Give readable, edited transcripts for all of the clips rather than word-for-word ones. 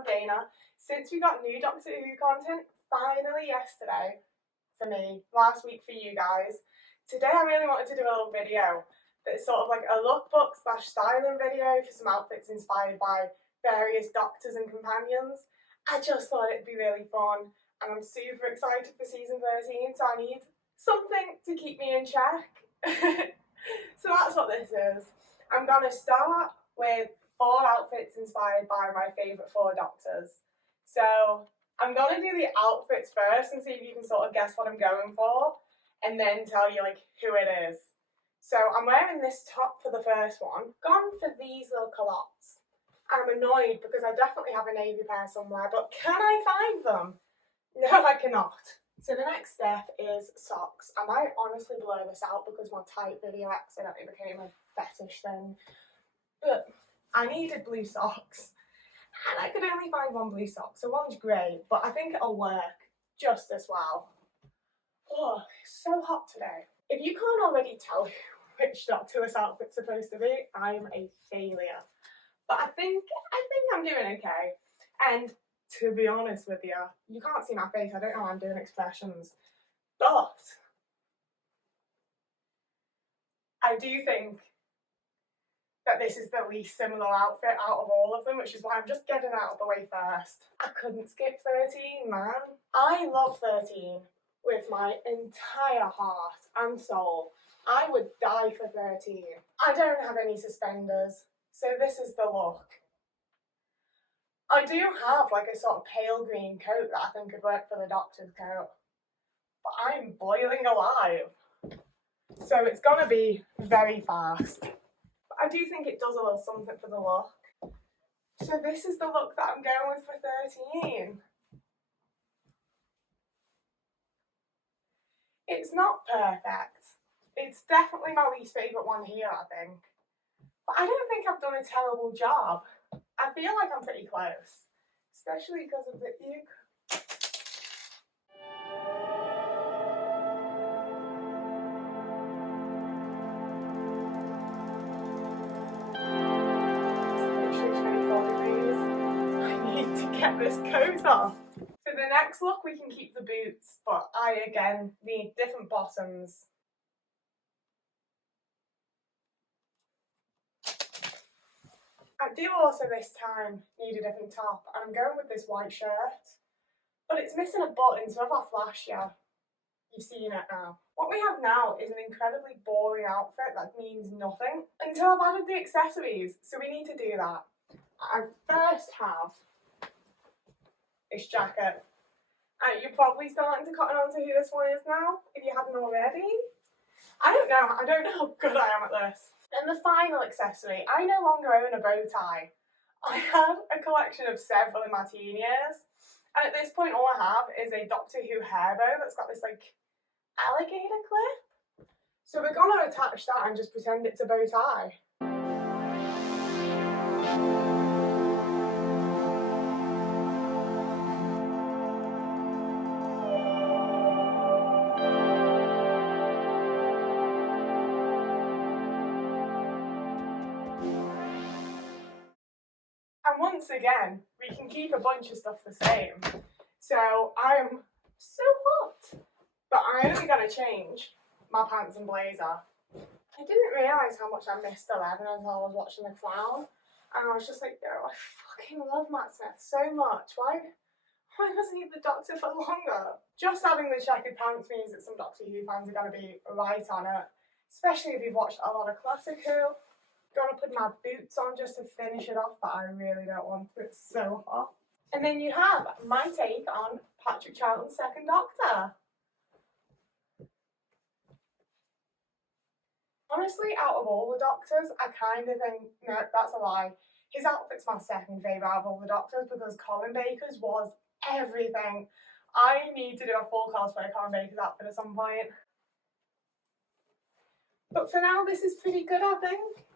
I'm Dana. Since we got new Doctor Who content finally yesterday for me, last week for you guys, today I really wanted to do a little video that's sort of like a lookbook / styling video for some outfits inspired by various Doctors and companions. I just thought it'd be really fun and I'm super excited for season 13, so I need something to keep me in check. So that's what this is. I'm going to start with 4 outfits inspired by my favourite 4 Doctors. So I'm going to do the outfits first and see if you can sort of guess what I'm going for, and then tell you like who it is. So I'm wearing this top for the first one. Gone for these little culottes. I'm annoyed because I definitely have a navy pair somewhere, but can I find them? No, I cannot. So the next step is socks. I might honestly blur this out because my tight video accidentally became a fetish thing. But I needed blue socks. And I could only find one blue sock, so one's grey, but I think it'll work just as well. Oh, it's so hot today. If you can't already tell which Doctor this outfit's supposed to be, I'm a failure. But I think I'm doing okay. And to be honest with you, you can't see my face, I don't know how I'm doing expressions, but I do think that this is the least similar outfit out of all of them, which is why I'm just getting out of the way first. I couldn't skip 13, man. I love 13 with my entire heart and soul. I would die for 13. I don't have any suspenders, so this is the look. I do have like a sort of pale green coat that I think could work for the Doctor's coat, but I'm boiling alive. So it's gonna be very fast. But I do think it does a little something for the look. So this is the look that I'm going with for 13. It's not perfect. It's definitely my least favourite one here, I think. But I don't think I've done a terrible job. I feel like I'm pretty close, especially because of the uke. It's literally 24 degrees. I need to get this coat off. For the next look, we can keep the boots, but I again need different bottoms. I do also this time need a different top, and I'm going with this white shirt, but it's missing a button, so if I flash you, you've seen it now. What we have now is an incredibly boring outfit that means nothing until I've added the accessories, so we need to do that. I first have this jacket, and you're probably starting to cotton on to who this one is now, if you hadn't already. I don't know how good I am at this. And the final accessory, I no longer own a bow tie. I had a collection of several in my teen years, and at this point all I have is a Doctor Who hair bow that's got this like alligator clip. So we're gonna attach that and just pretend it's a bow tie. And once again, we can keep a bunch of stuff the same. So I'm so hot, but I'm only going to change my pants and blazer. I didn't realise how much I missed 11 until I was watching The Crown, and I was just like, oh, I fucking love Matt Smith so much. Why wasn't he the Doctor for longer? Just having the checkered pants means that some Doctor Who fans are going to be right on it, especially if you've watched a lot of classic Who. Gonna put my boots on just to finish it off, but I really don't want to, it's so hot. And then you have my take on Patrick Troughton's second Doctor. Honestly, out of all the Doctors, I kind of think, no, that's a lie. His outfit's my second favourite out of all the Doctors because Colin Baker's was everything. I need to do a full cosplay of Colin Baker's outfit at some point. But for now, this is pretty good, I think.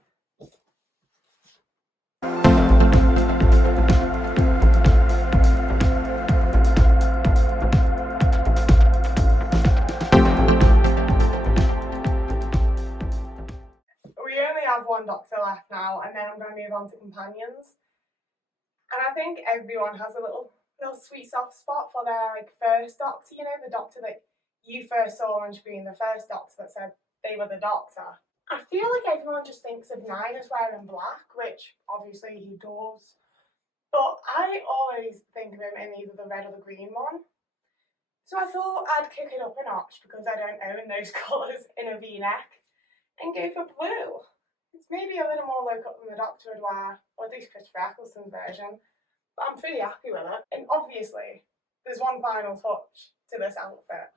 We only have one Doctor left now, and then I'm going to move on to companions. And I think everyone has a little sweet soft spot for their like first doctor, you know, the doctor that you first saw on screen, the first doctor that said they were the doctor. I feel like everyone just thinks of Nine as wearing black, which obviously he does. But I always think of him in either the red or the green one. So I thought I'd kick it up a notch because I don't own those colours in a V-neck and go for blue. It's maybe a little more low cut than the Doctor would wear, or at least Christopher Eccleston's version, but I'm pretty happy with it. And obviously, there's one final touch to this outfit.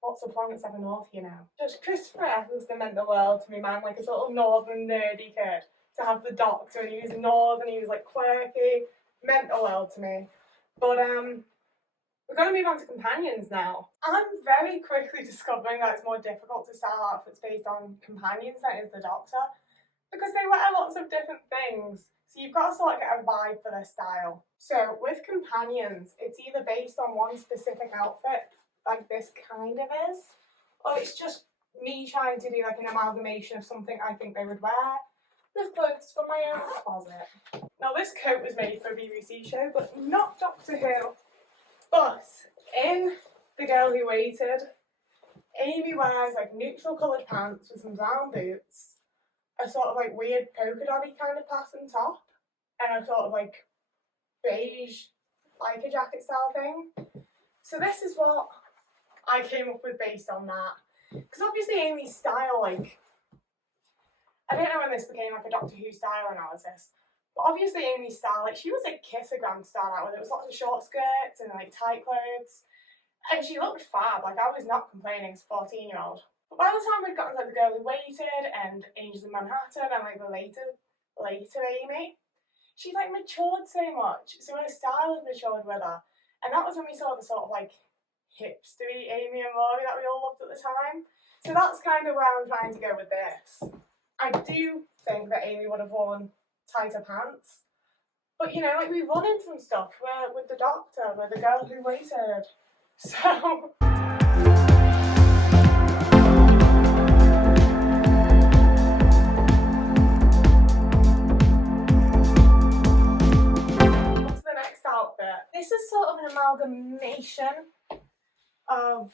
What's the Planet 7 North, you know? Just Christopher Eccleston meant the world to me, man, like a sort of northern nerdy kid. To have the Doctor, and he was northern, he was like quirky, meant the world to me. But we're going to move on to companions now. I'm very quickly discovering that it's more difficult to style outfits based on companions than it is the Doctor, because they wear lots of different things. So you've got to sort of get a vibe for their style. So with companions, it's either based on one specific outfit, like this kind of is, or it's just me trying to do like an amalgamation of something I think they would wear with clothes from my own closet. Now this coat was made for a BBC show, but not Doctor Who. But in The Girl Who Waited, Amy wears like neutral coloured pants with some brown boots, a sort of like weird polka dotty kind of pattern top, and a sort of like beige biker jacket style thing. So this is what I came up with based on that. Because obviously Amy's style, like, I don't know when this became like a Doctor Who style analysis, but obviously Amy's style, like, she was a kissogram style out with it. It was lots of short skirts and like tight clothes, and she looked fab. Like, I was not complaining as a 14-year-old. But by the time we'd gotten to like The Girl Who Waited and Angels in Manhattan and like the later Amy, she like matured so much. So her style had matured with her, and that was when we saw the sort of like hipstery Amy and Rory that we all loved at the time. So that's kind of where I'm trying to go with this. I do think that Amy would have worn tighter pants, but you know, like, we run into some stuff with the Doctor, with The Girl Who Waited. So what's the next outfit? This is sort of an amalgamation of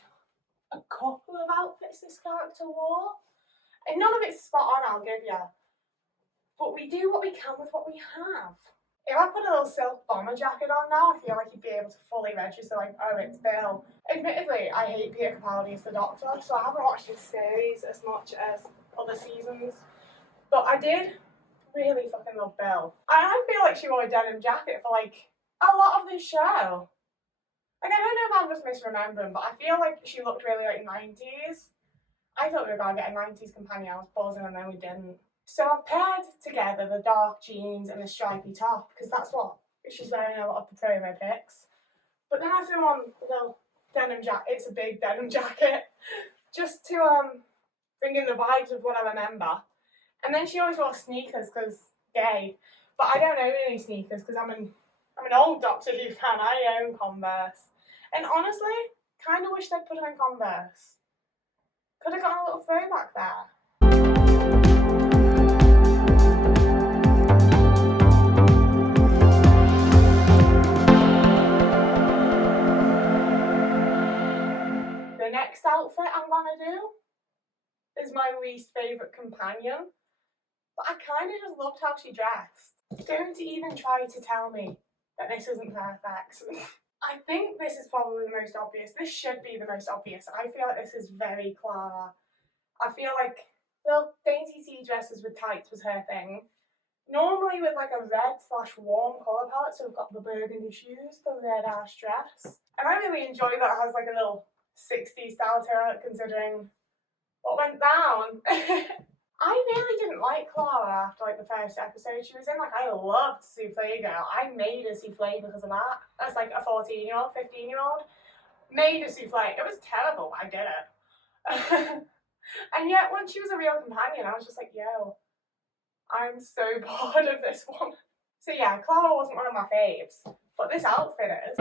a couple of outfits this character wore. And none of it's spot on, I'll give you. But we do what we can with what we have. If I put a little silk bomber jacket on now, I feel like you'd be able to fully register, like, oh, it's Bill. Admittedly, I hate Peter Capaldi as the Doctor, so I haven't watched his series as much as other seasons. But I did really fucking love Bill. I feel like she wore a denim jacket for, like, a lot of this show. Like, I don't know if I'm just misremembering, but I feel like she looked really like 90s. I thought we were going to get a 90s companion, I was pausing, and then we didn't. So I've paired together the dark jeans and the stripy top, because that's what she's wearing in a lot of the promo pics. But then I threw on the little denim jacket, it's a big denim jacket, just to bring in the vibes of what I remember. And then she always wore sneakers, because gay. But I don't own any sneakers, because I'm an old Doctor Who fan, I own Converse. And honestly, kind of wish they'd put her in Converse. Could have gotten a little throwback there. The next outfit I'm gonna do is my least favourite companion, but I kind of just loved how she dressed. Don't even try to tell me that this isn't perfect. I think this is probably the most obvious. This should be the most obvious. I feel like this is very Clara. I feel like little dainty tea dresses with tights was her thing. Normally with like a red/warm colour palette, so we've got the burgundy shoes, the red ash dress. And I really enjoy that it has like a little 60s style to it, considering what went down. I really didn't like Clara after like the first episode she was in. Like, I loved Soufflé Girl. I made a soufflé because of that. As like a 14-year-old, 15-year-old. Made a soufflé. It was terrible, but I did it. And yet, when she was a real companion, I was just like, yo, I'm so bored of this one. So yeah, Clara wasn't one of my faves, but this outfit is.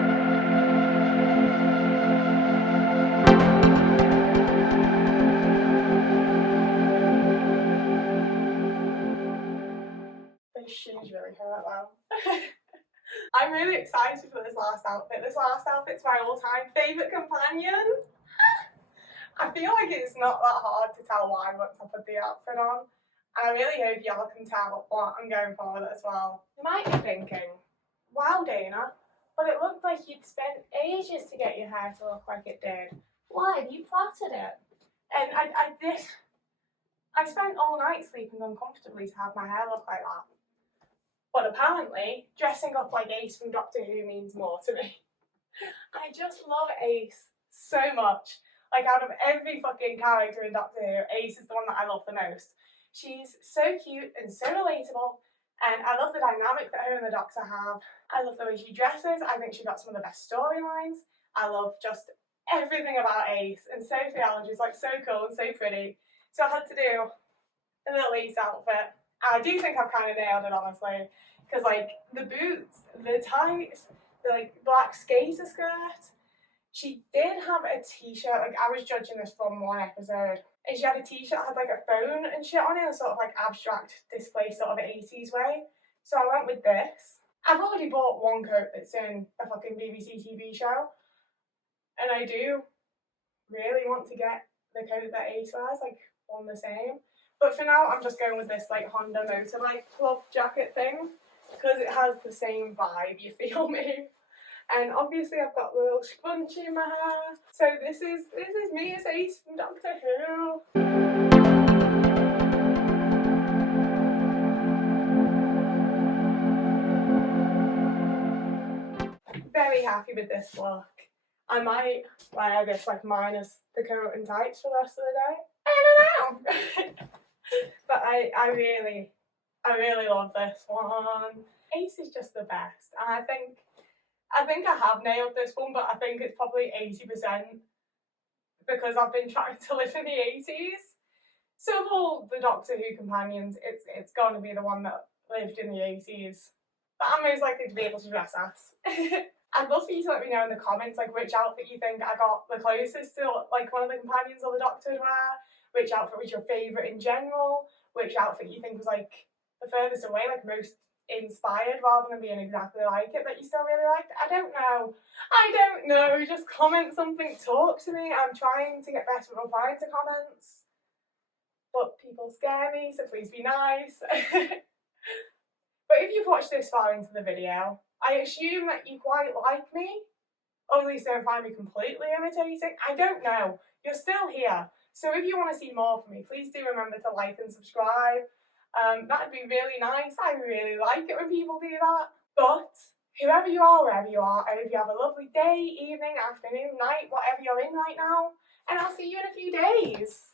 Those shoes really hurt though. I'm really excited for this last outfit. This last outfit's my all-time favourite companion. I feel like it's not that hard to tell why once I put the outfit on. And I really hope y'all can tell what I'm going for with it as well. You might be thinking, wow Dana, but it looked like you'd spent ages to get your hair to look like it did. Why? Have you plaited it? And I did. I spent all night sleeping uncomfortably to have my hair look like that. But apparently, dressing up like Ace from Doctor Who means more to me. I just love Ace so much. Like, out of every fucking character in Doctor Who, Ace is the one that I love the most. She's so cute and so relatable, and I love the dynamic that her and the Doctor have. I love the way she dresses. I think she got some of the best storylines. I love just everything about Ace, and Sophie Allen is like so cool and so pretty. So I had to do a little Ace outfit. I do think I've kind of nailed it, honestly, because like the boots, the tights, the like black skater skirt. She did have a t-shirt, like I was judging this from one episode, and she had a t-shirt that had like a phone and shit on it, a sort of like abstract display sort of 80s way. So I went with this. I've already bought one coat that's in a fucking BBC TV show, and I do really want to get the coat that Ace wears, like one the same. But for now, I'm just going with this like Honda motorbike club jacket thing because it has the same vibe, you feel me? And obviously I've got the little scrunchie in my hair. So this is me as Ace from Doctor Who. Very happy with this look. I might wear this like minus the coat and tights for the rest of the day. I don't know. But I really love this one. Ace is just the best, and I think I have nailed this one, but I think it's probably 80% because I've been trying to live in the 80s. So of all the Doctor Who companions, it's going to be the one that lived in the 80s. But I'm most likely to be able to dress as. I'd love for you to let me know in the comments like which outfit you think I got the closest to like one of the companions or the Doctor would wear. Which outfit was your favourite in general? Which outfit you think was like the furthest away, like most inspired rather than being exactly like it that you still really liked? I don't know. Just comment something, talk to me. I'm trying to get better at replying to comments. But people scare me, so please be nice. But if you've watched this far into the video, I assume that you quite like me. Or at least don't find me completely irritating. I don't know. You're still here. So if you want to see more from me, please do remember to like and subscribe. That'd be really nice. I really like it when people do that. But whoever you are, wherever you are, I hope you have a lovely day, evening, afternoon, night, whatever you're in right now. And I'll see you in a few days.